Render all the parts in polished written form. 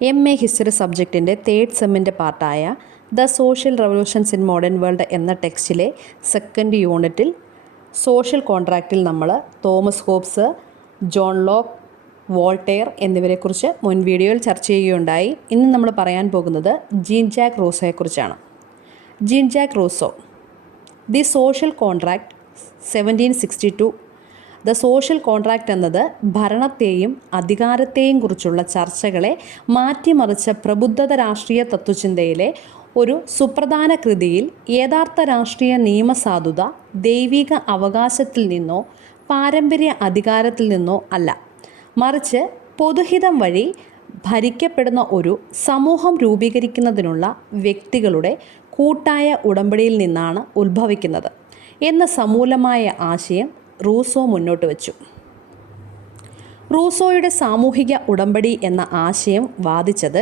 MA history സബ്ജക്റ്റിൻ്റെ third സെമ്മിൻ്റെ പാർട്ടായ the social revolutions in modern world എന്ന ടെക്സ്റ്റിലെ സെക്കൻഡ് യൂണിറ്റിൽ സോഷ്യൽ കോൺട്രാക്റ്റിൽ നമ്മൾ Thomas Hobbes, John Locke, Voltaire എന്നിവരെക്കുറിച്ച് മുൻ വീഡിയോയിൽ ചർച്ച ചെയ്യുകയുണ്ടായി. ഇന്ന് നമ്മൾ പറയാൻ പോകുന്നത് ജീൻ ജാക്ക് റൂസോയെക്കുറിച്ചാണ്. Jean Jacques Rousseau, the social contract 1762. The social contract എന്നത് ഭരണത്തെയും അധികാരത്തെയും കുറിച്ചുള്ള ചർച്ചകളെ മാറ്റിമറിച്ച പ്രബുദ്ധത രാഷ്ട്രീയ തത്വചിന്തയിലെ ഒരു സുപ്രധാന കൃതിയിൽ യഥാർത്ഥ രാഷ്ട്രീയ നിയമസാധുത ദൈവിക അവകാശത്തിൽ നിന്നോ പാരമ്പര്യ അധികാരത്തിൽ നിന്നോ അല്ല, മറിച്ച് പൊതുഹിതം വഴി ഭരിക്കപ്പെടുന്ന ഒരു സമൂഹം രൂപീകരിക്കുന്നതിനുള്ള വ്യക്തികളുടെ കൂട്ടായ ഉടമ്പടിയിൽ നിന്നാണ് ഉത്ഭവിക്കുന്നത് എന്ന സമൂലമായ ആശയം റൂസോ മുന്നോട്ട് വച്ചു. റൂസോയുടെ സാമൂഹിക ഉടമ്പടി എന്ന ആശയം വാദിച്ചത്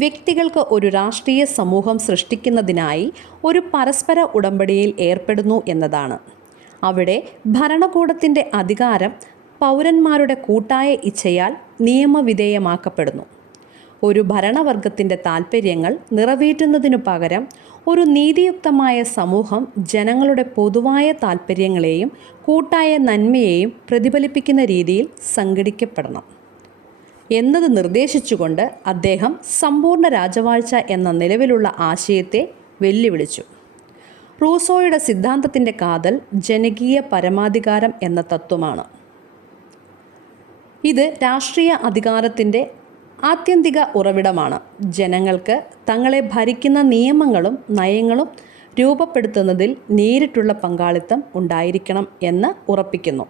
വ്യക്തികൾക്ക് ഒരു രാഷ്ട്രീയ സമൂഹം സൃഷ്ടിക്കുന്നതിനായി ഒരു പരസ്പര ഉടമ്പടിയിൽ ഏർപ്പെടുന്നു എന്നതാണ്. അവിടെ ഭരണകൂടത്തിൻ്റെ അധികാരം പൗരന്മാരുടെ കൂട്ടായ ഇച്ഛയാൽ നിയമവിധേയമാക്കപ്പെടുന്നു. ഒരു ഭരണവർഗത്തിൻ്റെ താൽപ്പര്യങ്ങൾ നിറവേറ്റുന്നതിനു പകരം ഒരു നീതിയുക്തമായ സമൂഹം ജനങ്ങളുടെ പൊതുവായ താൽപ്പര്യങ്ങളെയും കൂട്ടായ നന്മയെയും പ്രതിഫലിപ്പിക്കുന്ന രീതിയിൽ സംഘടിക്കപ്പെടണം എന്നത് നിർദ്ദേശിച്ചുകൊണ്ട് അദ്ദേഹം സമ്പൂർണ്ണ രാജവാഴ്ച എന്ന നിലവിലുള്ള ആശയത്തെ വെല്ലുവിളിച്ചു. റൂസോയുടെ സിദ്ധാന്തത്തിൻ്റെ കാതൽ ജനകീയ പരമാധികാരം എന്ന തത്വമാണ്. ഇത് രാഷ്ട്രീയ അധികാരത്തിൻ്റെ ആത്യന്തിക ഉറവിടമാണ്. ജനങ്ങൾക്ക് തങ്ങളെ ഭരിക്കുന്ന നിയമങ്ങളും നയങ്ങളും രൂപപ്പെടുത്തുന്നതിൽ നേരിട്ടുള്ള പങ്കാളിത്തം ഉണ്ടായിരിക്കണം എന്ന് ഉറപ്പിക്കുന്നു.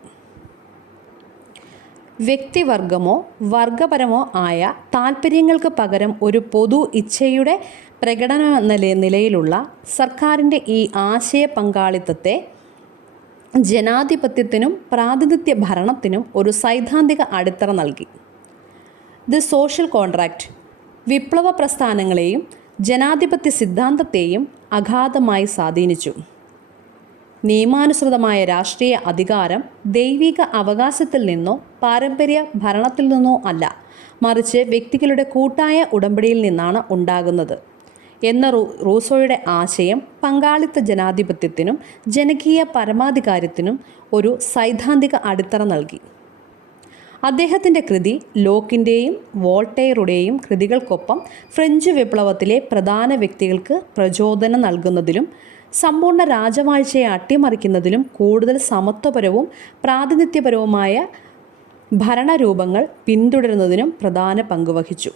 വ്യക്തിവർഗമോ വർഗപരമോ ആയ താൽപ്പര്യങ്ങൾക്ക് പകരം ഒരു പൊതു ഇച്ഛയുടെ പ്രകടനം എന്ന നിലയിലുള്ള സർക്കാരിൻ്റെ ഈ ആശയ പങ്കാളിത്തത്തെ ജനാധിപത്യത്തിനും പ്രാതിനിധ്യ ഭരണത്തിനും ഒരു സൈദ്ധാന്തിക അടിത്തറ നൽകി. ദി സോഷ്യൽ കോൺട്രാക്റ്റ് വിപ്ലവ പ്രസ്ഥാനങ്ങളെയും ജനാധിപത്യ സിദ്ധാന്തത്തെയും അഗാധമായി സ്വാധീനിച്ചു. നിയമാനുസൃതമായ രാഷ്ട്രീയ അധികാരം ദൈവിക അവകാശത്തിൽ നിന്നോ പാരമ്പര്യ ഭരണത്തിൽ നിന്നോ അല്ല, മറിച്ച് വ്യക്തികളുടെ കൂട്ടായ ഉടമ്പടിയിൽ നിന്നാണ് ഉണ്ടാകുന്നത് എന്ന റൂസോയുടെ ആശയം പങ്കാളിത്ത ജനാധിപത്യത്തിനും ജനകീയ പരമാധികാരത്തിനും ഒരു സൈദ്ധാന്തിക അടിത്തറ നൽകി. അദ്ദേഹത്തിൻ്റെ കൃതി ലോക്കിൻ്റെയും വോൾട്ടെയറുടെയും കൃതികൾക്കൊപ്പം ഫ്രഞ്ച് വിപ്ലവത്തിലെ പ്രധാന വ്യക്തികൾക്ക് പ്രചോദനം നൽകുന്നതിലും സമ്പൂർണ്ണ രാജവാഴ്ചയെ അട്ടിമറിക്കുന്നതിലും കൂടുതൽ സമത്വപരവും പ്രാതിനിധ്യപരവുമായ ഭരണരൂപങ്ങൾ പിന്തുടരുന്നതിനും പ്രധാന പങ്കുവഹിച്ചു.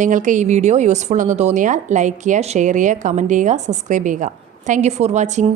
നിങ്ങൾക്ക് ഈ വീഡിയോ യൂസ്ഫുൾ എന്ന് തോന്നിയാൽ ലൈക്ക് ചെയ്യുക, ഷെയർ ചെയ്യുക, കമൻറ്റ് ചെയ്യുക, സബ്സ്ക്രൈബ് ചെയ്യുക. Thank you for watching.